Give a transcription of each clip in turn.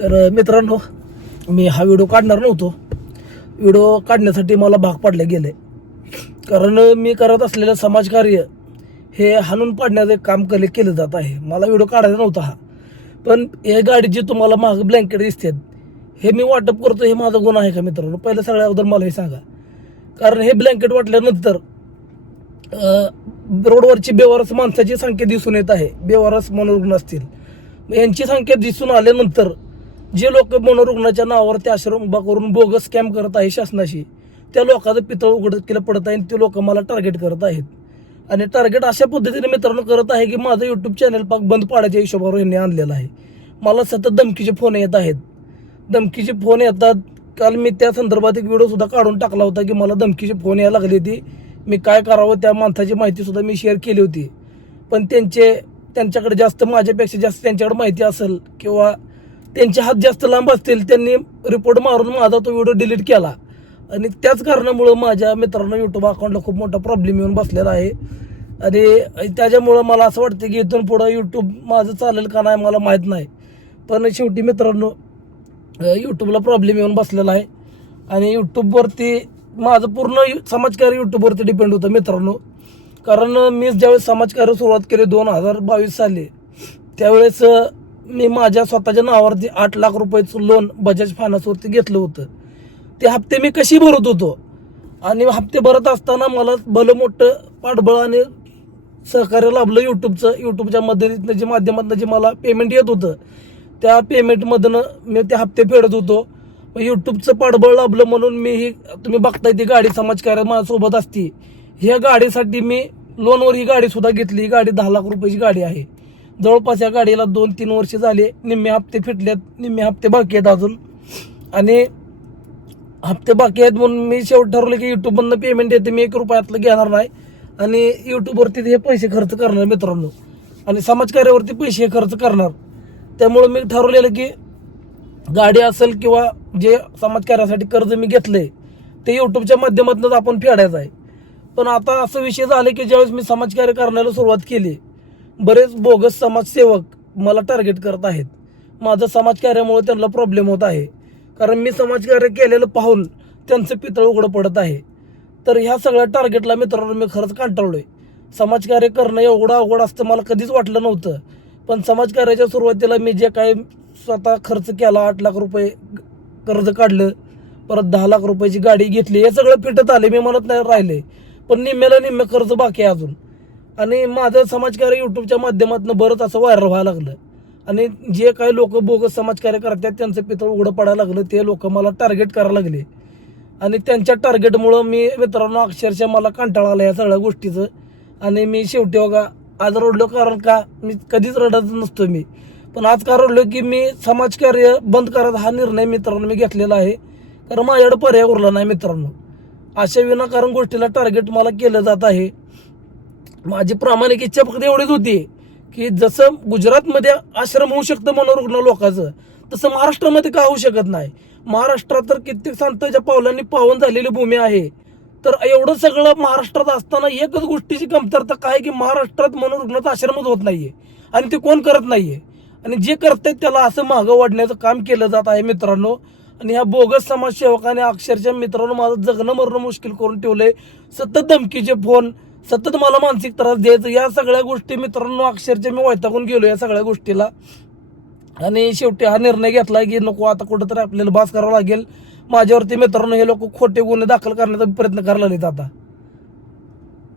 तर मित्रांनो मी हा व्हिडिओ काढणार नव्हतो. व्हिडिओ काढण्यासाठी मला भाग पाडले गेले. कारण मी करत असलेलं समाजकार्य हे हाणून पाडण्याचं एक काम केले केलं जात आहे. मला व्हिडिओ काढायचा नव्हता हा. पण हे गाडी जी तुम्हाला मागं ब्लँकेट दिसते हे मी वाटप करतो हे माझा गुण आहे का मित्रांनो? पहिलं सगळ्या अगोदर मला हे सांगा. कारण हे ब्लँकेट वाटल्यानंतर रोडवरची बेवारस माणसाची संख्या दिसून येत आहे. बेवारस मनोरुग्ण असतील. मग यांची संख्या दिसून आल्यानंतर जे लोक मनोरुग्णाच्या नावावरती आश्रम उभा करून बोगस स्कॅम करत आहे शासनाशी त्या लोकांचं पितळ उघड केलं पडत आहे आणि ते लोक मला टार्गेट करत आहेत. आणि टार्गेट अशा पद्धतीने मित्रांनो करत आहे की माझं युट्यूब चॅनल पाक बंद पाडायच्या हिशोबावर यांनी आणलेलं आहे. मला सतत धमकीचे फोन येत आहेत. धमकीचे फोन येतात. काल मी त्या संदर्भात एक व्हिडिओ सुद्धा काढून टाकला होता की मला धमकीचे फोन यायला लागले होती. मी काय करावं त्या माणसाची माहिती सुद्धा मी शेअर केली होती. पण त्यांचे त्यांच्याकडे जास्त माझ्यापेक्षा जास्त त्यांच्याकडे माहिती असेल किंवा त्यांचे हात जास्त लांब असतील त्यांनी रिपोर्ट मारून माझा तो व्हिडिओ डिलीट केला. आणि त्याच कारणामुळं माझ्या मित्रांनो युट्यूब अकाउंटला खूप मोठा प्रॉब्लेम येऊन बसलेला आहे. आणि त्याच्यामुळं मला असं वाटतं की इथून पुढं यूट्यूब माझं चालेल का नाही मला माहीत नाही. पण शेवटी मित्रांनो यूट्यूबला प्रॉब्लेम येऊन बसलेला आहे. आणि यूट्यूबवरती माझं पूर्ण यु- समाजकार्य यूट्यूबवरती डिपेंड होतं मित्रांनो. कारण मी ज्यावेळेस समाजकार्य सुरुवात केली दोन हजार बावीस साली त्यावेळेस मी माझ्या स्वतःच्या नावावरती आठ लाख रुपयाचं लोन बजाज फायनान्सवरती घेतलं होतं. ते हप्ते मी कशी भरत होतो? आणि हप्ते भरत असताना मला भलं मोठं पाठबळ आणि सहकार्य लाभलं यूट्यूबचं यूट्यूबच्या मदतीनं जे माध्यमातून जे मला पेमेंट येत होतं त्या पेमेंटमधनं मी ते हप्ते फेडत होतो. मग यूट्यूबचं पाठबळ लाभलं म्हणून मी ही तुम्ही बघताय ती गाडी समाजकार्य माझ्यासोबत असती. ह्या गाडीसाठी मी लोनवर ही गाडी सुद्धा घेतली. ही गाडी दहा लाख रुपयाची गाडी आहे. जवळपास या गाडीला दोन तीन वर्ष झाले. निम्मे हप्ते फिटलेत निम्मे हप्ते बाकी आहेत अजून. आणि हप्ते बाकी आहेत म्हणून मी शेवट ठरवलं की युट्यूबमधनं पेमेंट येते मी एक रुपयातलं घेणार नाही. आणि युट्यूबवरती हे पैसे खर्च करणार मित्रांनो. आणि समाजकार्यावरती पैसे खर्च करणार. त्यामुळं मी ठरवलेलं की गाडी असेल किंवा जे समाजकार्यासाठी कर्ज मी घेतलंय ते युट्यूबच्या माध्यमातूनच आपण फेडायचं आहे. पण आता असं विषय झालं की ज्यावेळेस मी समाजकार्य करण्याला सुरुवात केली बरेच बोगस समाजसेवक मला टार्गेट करत आहेत. माझं समाजकार्यामुळे त्यांना प्रॉब्लेम होत आहे. कारण मी समाजकार्य केलेलं पाहून त्यांचं पितळ उघडं पडत आहे. तर ह्या सगळ्या टार्गेटला मित्रांनो मी खरंच कंटाळलोय. समाजकार्य करणं एवढं अवघड असतं मला कधीच वाटलं नव्हतं. पण समाजकार्याच्या सुरुवातीला मी जे काय स्वतः खर्च केला आठ लाख रुपये कर्ज काढलं परत दहा लाख रुपयाची गाडी घेतली हे सगळं फिटत आले मी म्हणत नाही राहिले. पण निम्म्याला निम्मे कर्ज बाकी आहे अजून. आणि माझं समाजकार्य युट्यूबच्या माध्यमातून बरंच असं व्हायरल व्हायला लागलं. आणि जे काही लोक बोगस समाजकार्य करतात त्यांचं पितळ उघडं पडायला लागलं ते लोक मला टार्गेट करायला लागले. आणि त्यांच्या टार्गेटमुळं मी मित्रांनो अक्षरशः मला कंटाळा आला या सगळ्या गोष्टीचं. आणि मी शेवटी बघा आज रडलो कारण का मी कधीच रडत नसतो मी. पण आज का रडलो की मी समाजकार्य बंद करायचा हा निर्णय मित्रांनो मी घेतलेला आहे. कारण माझ्याकडे पर्याय उरला नाही मित्रांनो. अशा विनाकारण गोष्टीला टार्गेट मला केलं जात आहे. माझी प्रामाणिक इच्छा फक्त एवढीच होती की जसं गुजरातमध्ये आश्रम होऊ शकतं मनोरुग्ण लोकांचं तसं महाराष्ट्रामध्ये का होऊ शकत नाही? महाराष्ट्रात तर कित्येक संतांच्या पावलांनी पावन झालेली भूमी आहे तर एवढं सगळं महाराष्ट्रात असताना एकच गोष्टीची कमतरता काय की महाराष्ट्रात मनोरुग्णाचा आश्रमच होत नाहीये. आणि ते कोण करत नाहीये? आणि जे करतायत त्याला असं मागं वाढण्याचं काम केलं जात आहे मित्रांनो. आणि ह्या बोगस समाजसेवकाने अक्षरशः मित्रांनो माझं जगणं मरणं मुश्किल करून ठेवलंय. सतत धमकीचे फोन सतत मला मानसिक त्रास द्यायचं. या सगळ्या गोष्टी मित्रांनो अक्षरशः मी वैतागून गेलो या सगळ्या गोष्टीला. आणि शेवटी हा निर्णय घेतला की नको आता कुठंतरी आपल्याला बास करावा लागेल. माझ्यावरती मित्रांनो हे लोक खोटे गुन्हे दाखल करण्याचा प्रयत्न करायला लागलेत आता.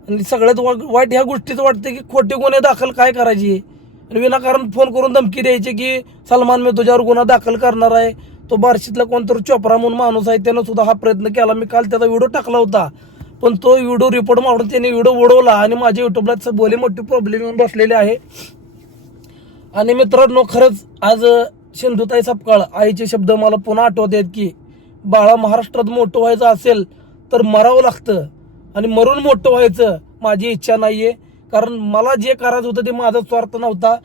आणि सगळ्यात वा- वाईट ह्या गोष्टीचं वाटतं की खोटे गुन्हे दाखल काय करायची? आणि विनाकारण फोन करून धमकी द्यायची की सलमान मी तुझ्यावर गुन्हा दाखल करणार आहे. तो बार्शीतला कोणतरी चोपरा म्हणून माणूस आहे त्यानं सुद्धा हा प्रयत्न केला. मी काल त्याचा व्हिडिओ टाकला होता. पण तो व्हिडिओ रिपोर्ट मारून त्याने व्हिडिओ उडवला आणि माझ्या युट्यूबला बोले मोठी प्रॉब्लेम येऊन बसलेले आहे. आणि मित्रांनो खरंच आज सिंधुताई सपकाळ आईचे शब्द मला पुन्हा आठवत आहेत की बाळा महाराष्ट्रात मोठं व्हायचं असेल तर मरावं लागतं आणि मरून मोठं व्हायचं माझी इच्छा नाहीये. कारण मला जे करायचं होतं ते माझा स्वार्थ नव्हता.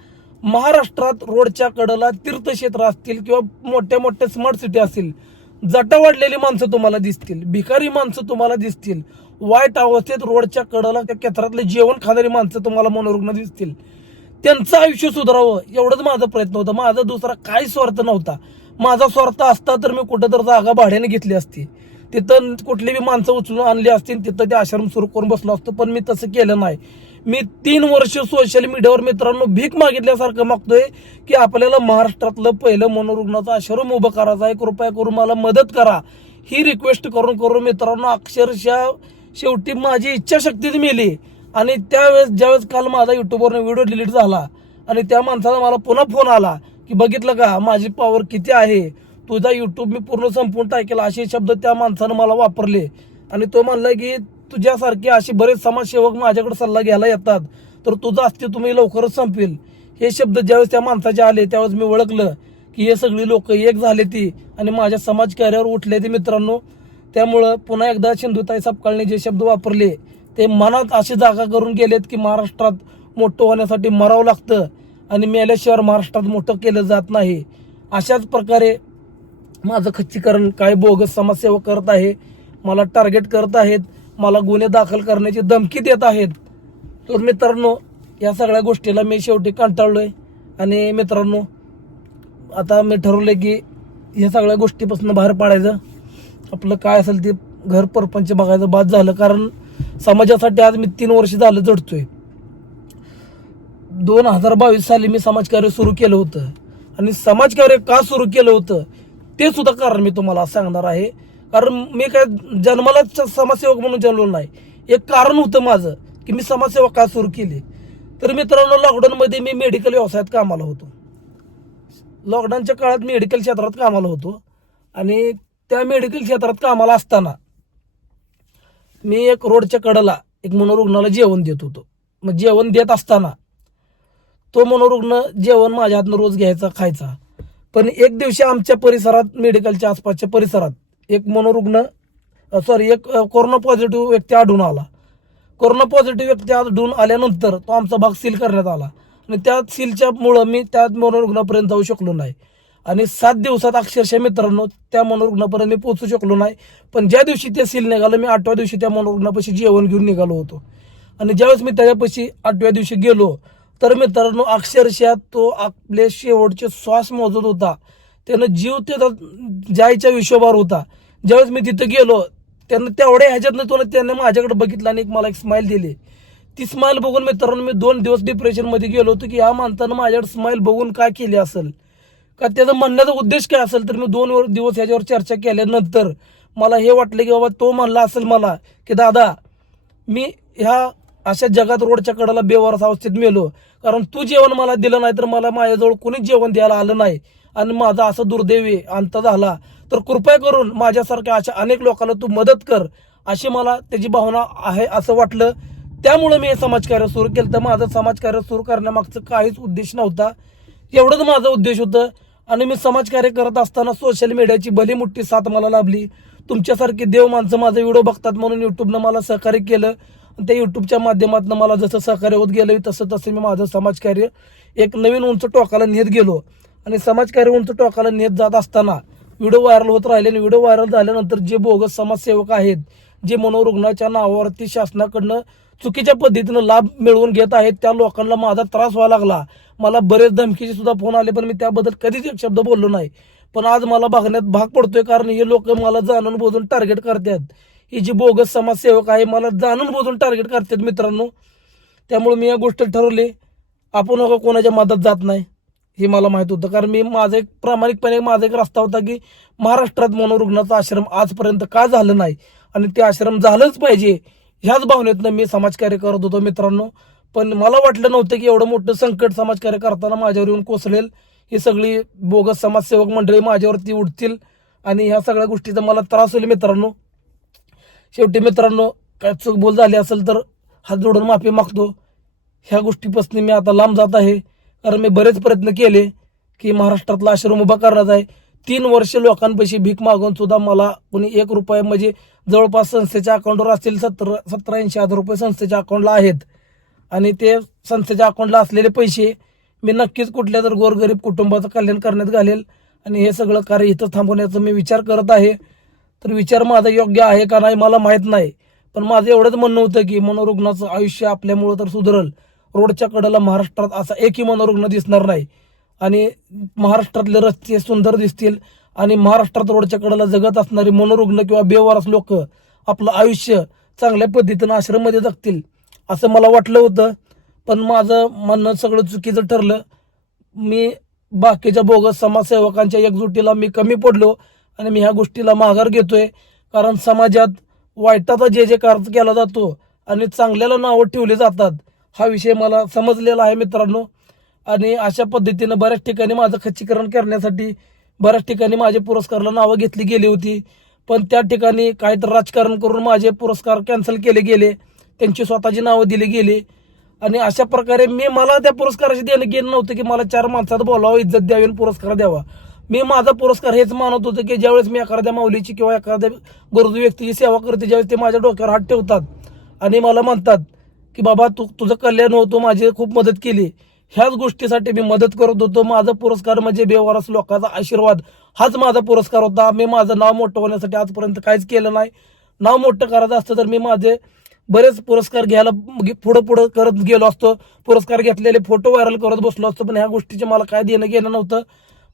महाराष्ट्रात रोडच्या कडेला तीर्थक्षेत्र असतील किंवा मोठ्या मोठ्या स्मार्ट सिटी असतील जटा वाढलेली माणसं तुम्हाला दिसतील भिकारी माणसं तुम्हाला दिसतील वाईट अवस्थेत रोडच्या कडेला त्या केत्रातले जेवण खाणारी माणसं तुम्हाला मनोरुग्ण दिसतील. त्यांचं आयुष्य सुधारावं एवढंच माझा प्रयत्न होता. माझा दुसरा काही स्वार्थ नव्हता. माझा स्वार्थ असता तर मी कुठं तर जागा भाड्याने घेतली असती. तिथं कुठली बी माणसं उचलून आणली असतील तिथं ते आश्रम सुरू करून बसलो असतो पण मी तसं केलं नाही. मी तीन वर्ष सोशल मीडियावर मित्रांनो भीक मागितल्यासारखं मागतोय की आपल्याला महाराष्ट्रातलं पहिलं मनोरुग्णाचं आश्रम उभं करायचं आहे. कृपया करून मला मदत करा. ही रिक्वेस्ट करून करून मित्रांनो अक्षरशः शेवटी माझी इच्छाशक्तीच मिली. आणि त्यावेळेस ज्यावेळेस काल माझा युट्यूबवरून व्हिडिओ डिलीट झाला आणि त्या माणसाला मला पुन्हा फोन आला की बघितलं का माझी पॉवर किती आहे? तुझा युट्यूब मी पूर्ण संपवून टाकेल असे शब्द त्या माणसानं मला वापरले. आणि तो म्हणला की तुझ्यासारखे असे बरेच समाजसेवक माझ्याकडे सल्ला घ्यायला येतात तर तुझं अस्तित्व मी लवकरच संपेल हे शब्द ज्यावेळेस त्या माणसाचे आले त्यावेळेस मी ओळखलं की हे सगळी लोक एक झाले ती आणि माझ्या समाजकार्यावर उठले ते मित्रांनो. त्यामुळं पुन्हा एकदा सिंधुताई सपकाळने जे शब्द वापरले ते मनात अशी जागा करून गेलेत की महाराष्ट्रात मोठं होण्यासाठी मरावं लागतं आणि मेल्याशिवाय महाराष्ट्रात मोठं केलं जात नाही. अशाच प्रकारे माझं खच्चीकरण काय बोगस समाजसेवा करत आहे मला टार्गेट करत आहेत मला गुन्हे दाखल करण्याची धमकी देत आहेत. तर मित्रांनो या सगळ्या गोष्टीला मी शेवटी कंटाळलोय आणि मित्रांनो आता मी ठरवलं की ह्या सगळ्या गोष्टीपासून बाहेर पाडायचं. आपलं काय असेल ते घर परपंच बघायचं बाद झालं कारण समाजासाठी आज मी तीन वर्ष झालं जडतोय. दोन हजार बावीस साली मी समाजकार्य सुरू केलं होतं. आणि समाजकार्य का सुरू केलं होतं ते सुद्धा कारण मी तुम्हाला सांगणार आहे. कारण मी काय जन्मालाच समाजसेवक म्हणून जन्मलो नाही. एक कारण होतं माझं की मी समाजसेवा का सुरू केली? तर मित्रांनो लॉकडाऊनमध्ये मी मेडिकल व्यवसायात कामाला होतो. लॉकडाऊनच्या काळात मेडिकल क्षेत्रात कामाला होतो. आणि त्या मेडिकल क्षेत्रात कामाला असताना मी एक रोडच्या कडेला एक मनोरुग्णाला जेवण देत होतो. मग जेवण देत असताना तो मनोरुग्ण जेवण माझ्या हातनं रोज घ्यायचा खायचा. पण एक दिवशी आमच्या परिसरात मेडिकलच्या आसपासच्या परिसरात एक मनोरुग्ण सॉरी एक कोरोना पॉझिटिव्ह व्यक्ती आढळून आला. कोरोना पॉझिटिव्ह व्यक्ती आढळून आल्यानंतर तो आमचा भाग सील करण्यात आला. आणि त्या सीलच्या मुळं मी त्या मनोरुग्णापर्यंत जाऊ शकलो नाही. आणि सात दिवसात अक्षरशः मित्रांनो त्या मनोरुग्णापर्यंत मी पोहोचू शकलो नाही. पण ज्या दिवशी ते सील निघालं मी आठव्या दिवशी त्या मनोरुग्णापाशी जेवण घेऊन निघालो होतो. आणि ज्यावेळेस मी त्याच्यापाशी आठव्या दिवशी गेलो तर मित्रांनो अक्षरशः तो आपले शेवटचे श्वास मोजत होता. त्यानं जीव त्याचा जायच्या हिशोबावर होता. ज्यावेळेस मी तिथं गेलो त्यानं तेवढ्या ह्याच्यातनं तो त्याने माझ्याकडे बघितलं आणि एक मला एक स्माईल दिली. ती स्माईल बघून मित्रांनो मी दोन दिवस डिप्रेशनमध्ये गेलो होतो की या माणसानं माझ्याकडे स्माईल बघून काय केली असेल? का त्याचा म्हणण्याचा उद्देश काय असेल तर मी दोन दिवस याच्यावर चर्चा केल्यानंतर मला हे वाटलं की बाबा तो म्हणला असेल मला की दादा मी ह्या अशा जगात रोडच्या कडेला बेवारस अवस्थेत मेलो. कारण तू जेवण मला दिलं नाही तर मला माझ्याजवळ कोणीच जेवण द्यायला आलं नाही. आणि माझा असं दुर्दैवी अंत झाला. तर कृपया करून माझ्यासारख्या अशा अनेक लोकांना तू मदत कर अशी मला त्याची भावना आहे असं वाटलं. त्यामुळे मी हे समाजकार्य सुरू केलं. तर माझं समाजकार्य सुरू करण्यामागचं काहीच उद्देश नव्हता. एवढंच माझा उद्देश होतं. आणि मी समाजकार्य करत असताना सोशल मीडियाची भली मोठी साथ मला लाभली. तुमच्यासारखी देव माणसं माझा व्हिडिओ बघतात म्हणून युट्यूबनं मला सहकार्य केलं. आणि त्या युट्यूबच्या माध्यमातून मला जसं सहकार्य होत गेलं तसं तसं मी माझं समाजकार्य एक नवीन उंच टोकाला नेत गेलो. आणि समाजकार्य उंच टोकाला नेत जात असताना व्हिडिओ व्हायरल होत राहिले आणि व्हिडिओ व्हायरल झाल्यानंतर जे बोगस समाजसेवक आहेत जे मनोरुग्णाच्या नावावरती शासनाकडनं चुकीच्या पद्धतीनं लाभ मिळवून घेत आहेत त्या लोकांना माझा त्रास व्हायला लागला. मला बरेच धमकीचे सुद्धा फोन आले पण मी त्याबद्दल कधीच एक शब्द बोललो नाही. पण आज मला बघण्यात भाग पडतोय कारण हे लोक मला जाणून बोजून टार्गेट करतात. ही जी बोगस समाजसेवक आहे मला जाणून बोजून टार्गेट करतात मित्रांनो. त्यामुळे मी या गोष्ट ठरवली आपण नका कोणाच्या मदत जात नाही हे मला माहीत होतं. कारण मी माझा एक प्रामाणिकपणे माझा एक रस्ता होता की महाराष्ट्रात मनोरुग्णाचा आश्रम आजपर्यंत का झालं नाही? आणि ते आश्रम झालंच पाहिजे ह्याच भावनेतनं मी समाजकार्य करत होतो मित्रांनो. पण मला वाटलं नव्हतं की एवढं मोठं संकट समाजकार्य करताना माझ्यावर येऊन कोसळेल. ही सगळी बोगस समाजसेवक मंडळी माझ्यावरती उठतील आणि ह्या सगळ्या गोष्टीचा मला त्रास होईल मित्रांनो. शेवटी मित्रांनो काय चूक बोल झाली असेल तर हात जोडून माफी मागतो. ह्या गोष्टीपासून मी आता लांब जात आहे. कारण मी बरेच प्रयत्न केले की महाराष्ट्रातला आश्रम उभा करण्यात आहे. तीन वर्ष लोकांपैकी भीक मागून सुद्धा मला कोणी एक रुपये म्हणजे जवळपास संस्थेच्या अकाउंटवर असतील सत्तर सतरा ऐंशी हजार रुपये संस्थेच्या अकाउंटला आहेत. आणि ते संस्थेच्या अकाउंटला असलेले पैसे मी नक्कीच कुठल्या तर गोरगरीब कुटुंबाचं कल्याण करण्यात घालेल. आणि हे सगळं कार्य इथं थांबवण्याचा मी विचार करत आहे. तर विचार माझा योग्य आहे का नाही मला माहीत नाही. पण माझं एवढंच म्हणणं होतं की मनोरुग्णाचं आयुष्य आपल्यामुळं तर सुधरल. रोडच्या कडेला महाराष्ट्रात असा एकही मनोरुग्ण दिसणार नाही. आणि महाराष्ट्रातले रस्ते सुंदर दिसतील. आणि महाराष्ट्रात रोडच्या कडेला जगत असणारे मनोरुग्ण किंवा बेवारस लोक आपलं आयुष्य चांगल्या पद्धतीनं आश्रममध्ये जगतील. असं मला वाटलं होतं. पण माझं म्हणणं सगळं चुकीचं ठरलं. मी बाकीच्या बोगस समाजसेवकांच्या एकजुटीला मी कमी पडलो आणि मी ह्या गोष्टीला माघार घेतोय. कारण समाजात वाईटाचा जे जे कार्य केला जातो आणि चांगल्याला नावं ठेवली जातात हा विषय मला समजलेला आहे मित्रांनो. आणि अशा पद्धतीनं बऱ्याच ठिकाणी माझं खच्चीकरण करण्यासाठी बऱ्याच ठिकाणी माझे पुरस्कारला नावं घेतली गेली होती. पण त्या ठिकाणी काहीतरी राजकारण करून माझे पुरस्कार कॅन्सल केले गेले. त्यांची स्वतःची नावं दिली गेली. आणि अशा प्रकारे मी मला त्या पुरस्काराशी देणं गेलं नव्हतं की मला चार माणसात बोलावं इज्जत द्यावी आणि पुरस्कार द्यावा. मी माझा पुरस्कार हेच मानत होतो की ज्यावेळेस मी एखाद्या माऊलीची किंवा एखाद्या गरजू व्यक्तीची सेवा करते ज्यावेळेस ते माझ्या डोक्यावर हात ठेवतात. आणि मला म्हणतात की बाबा तू तुझं कल्याण होतो माझी खूप मदत केली. ह्याच गोष्टीसाठी मी मदत करत होतो. माझा पुरस्कार म्हणजे बेवारस लोकांचा आशीर्वाद. हाच माझा पुरस्कार होता. मी माझं नाव मोठं होण्यासाठी आजपर्यंत काहीच केलं नाही. नाव मोठं करायचं असतं तर मी माझे बरेच पुरस्कार घ्यायला पुढं पुढं करत गेलो असतो. पुरस्कार घेतलेले फोटो व्हायरल करत बसलो असतो पण ह्या गोष्टीचे मला काय देणं घेणं नव्हतं.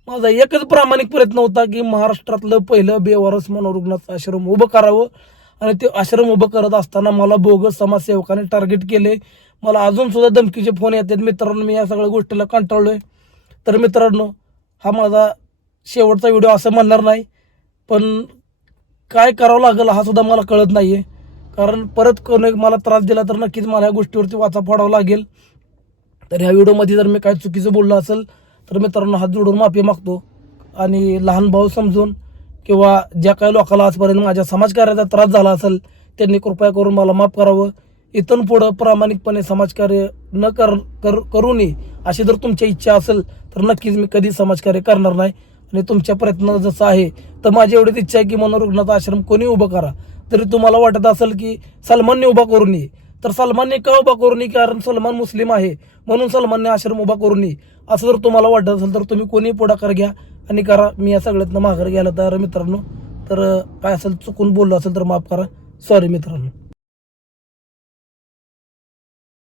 माझा एकच प्रामाणिक प्रयत्न होता की महाराष्ट्रातलं पहिलं बेवारस मनोरुग्णाचं आश्रम उभं करावं. आणि ते आश्रम उभं करत असताना मला बोगस समाजसेवकाने टार्गेट केले. मला अजून सुद्धा धमकीचे फोन येतात. मित्रांनो मी या सगळ्या गोष्टीला कंटाळलोय तर मित्रांनो हा माझा शेवटचा व्हिडिओ असं म्हणणार नाही पण काय करावं लागेल हा सुद्धा मला कळत नाही आहे कारण परत कोणी मला त्रास दिला तर नक्कीच मला या गोष्टीवरती वाचा फोडावा लागेल. तर ह्या व्हिडिओमध्ये जर मी काय चुकीचं बोललो असेल तर मित्रांनो हात जोडून माफी मागतो. आणि लहान भाऊ समजून किंवा ज्या काही लोकांना आजपर्यंत माझ्या समाजकार्याचा त्रास झाला असेल त्यांनी कृपया करून मला माफ करावं. इथून पुढं प्रामाणिकपणे समाजकार्य न कर कर करू नये अशी जर तुमची इच्छा असेल तर नक्कीच मी कधी समाजकार्य करणार नाही. आणि तुमच्या प्रयत्न जसं आहे तर माझी एवढीच इच्छा आहे की मनोरुग्णाचा आश्रम कोणी उभं करा. तरी तुम्हाला वाटत असेल की सलमानने उभा करू नये तर सलमानने का उभा करू नये कारण सलमान मुस्लिम आहे. म्हणून सलमानने आश्रम उभा करू नये असं जर तुम्हाला वाटत असेल तर तुम्ही कोणी पुढाकार घ्या आणि करा. मी या सगळ्यातनं माघार घ्यायला तयार मित्रांनो. तर काय असेल चुकून बोललो असेल तर माफ करा. सॉरी मित्रांनो.